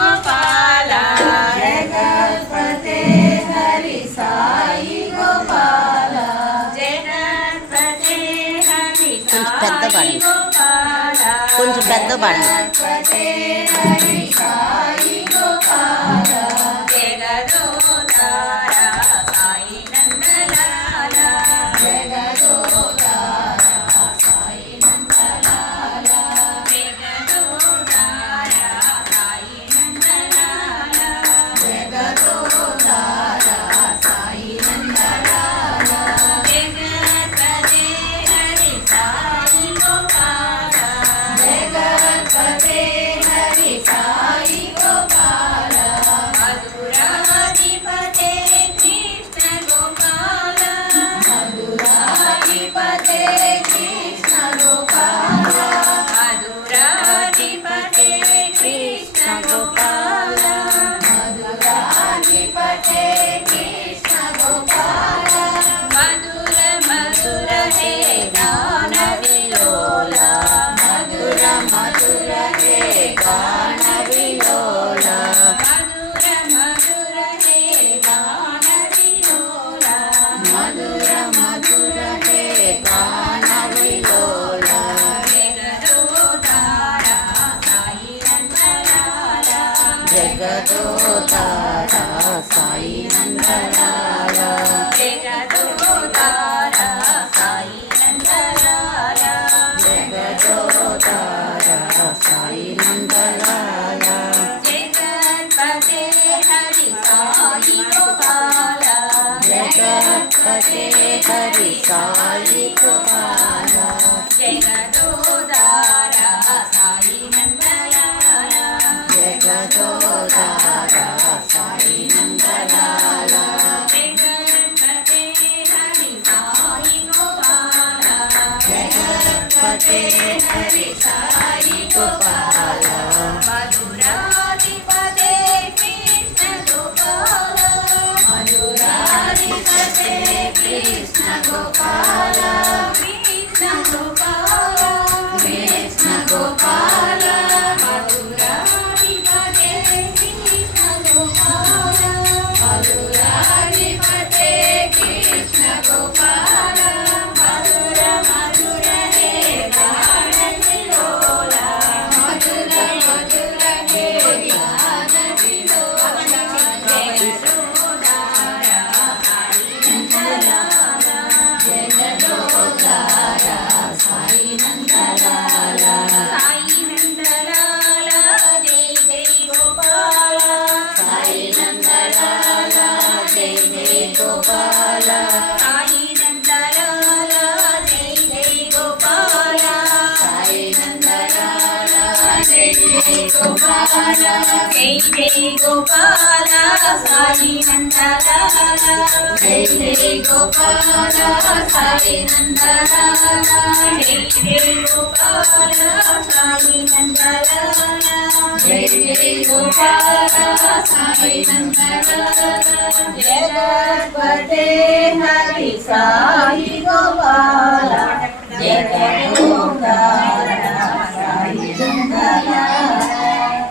गोपाल जगत्पते हरि साई गोपाल जगत्पते हरि साई गोपाल కొంచెం పెద్ద పాడండి जगत्पते हरि साई गोपाल जगदोदारा साई नंदलाला जगदोदारा साई नंदलाला जगदोदारा साई नंदलाला जगदोदारा साई नंदलाला जगत्पते हरि साई गोपाल जगत्पते हरि साई गोपाल मधुराधिपते कृष्ण गोपाल मधुराधिपते कृष्ण गोपाल मधुराधिपते कृष्ण गोपाल मधुराधिपते कृष्ण गोपाल मधुर मधुर हे गान विलोला मधुर मधुर हे गान विलोला मधुर मधुर हे गान विलोला मधुर मधुर हे गान विलोला जगदोदारा साई नंदलाला జగదోదారా సాయి నందలాల जगदोदारा साई नंदलाला జగదోదారా సాయి నందలాల जगत्पते हरि साई गोपाल జగత్పతే హరి సాయి గోపాల जगदोदारा साई नंदलाला జగదోదారా సాయి నందలాల जगत्पते हरि साई गोपाल జగత్పతే హరి సాయి గోపాల मधुराधिपते कृष्ण गोपाल मधुराधिपते कृष्ण गोपाल कृष्ण गोपाल कृष्ण गोपाल मधुराधिपते कृष्ण गोपाल मधुराधिपते कृष्ण गोपाल मधुर मधुर हे गान विलोला मधुर मधुर हे गान विलोला जगदोदारा साई नंदलाला जगदोदारा साई नंदलाला साई नंदलाला जय जय गोपाल साई नंदलाला जय जय गोपाल साई नंदलाला जय जय गोपाल साई नंदलाला जय जय गोपाल जय जय गोपाल साई नंदलाला जय जय गोपाल साई नंदलाला जय जय गोपाल साई नंदलाला जय जय गोपाल साई नंदलाला जगत्पते हरि साई गोपाल जगदोदारा